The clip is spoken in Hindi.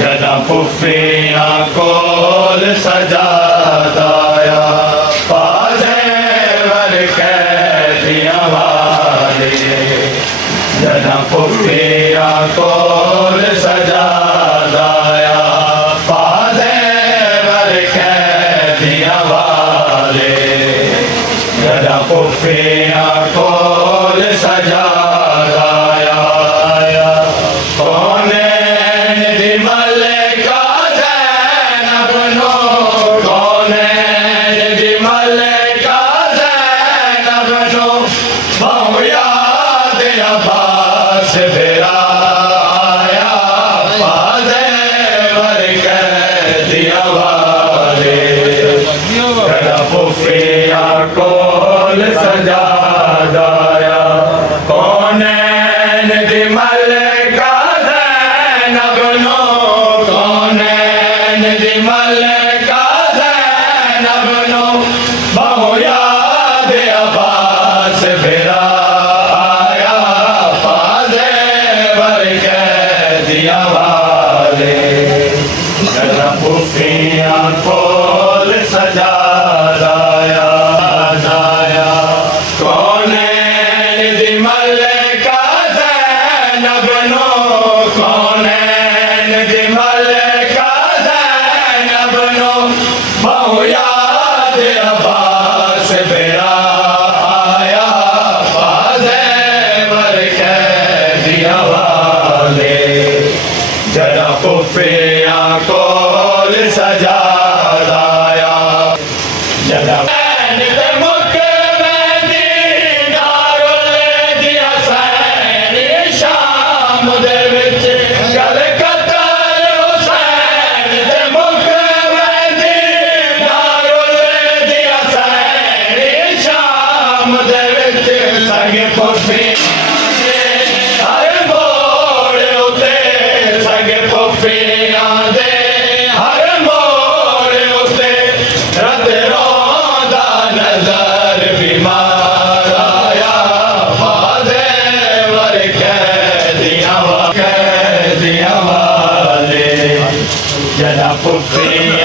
जदा पुफियां कोल सजादाया पासे वर कैदियां वाले जदा पुफियां कोल सजादाया पासे वर कैदियां वाले जदा पुफियां कोल सजादाया अब्बास बेरा आया पासे वर कैदियां वाले जदा पुफियां कोल सजादाया कौनैन दी मलिका ज़ैनब नो कौनैन दी मलिका ज़ैनब नो बहु याद अब्बास बेरा जदा पुफियां कोल सजादाया कौनैन दी मलिका ज़ैनब नो कौनैन दी मलिका ज़ैनब नो बहु याद अब्बास बेरा आया पासे वर कैदियां वाले जदा पुफियां कोल सजादाया जदा मुख में दारुल दिया सैन शाम दे विच गल कतल हुसैन दे मुख में दारुल दिया सैन शाम दे विच संग पुफियां पुफियां दे हर मोड़ उते रद रोंदा नजर बीमार आया पासे वर कैदियां वाले जदा पुफियां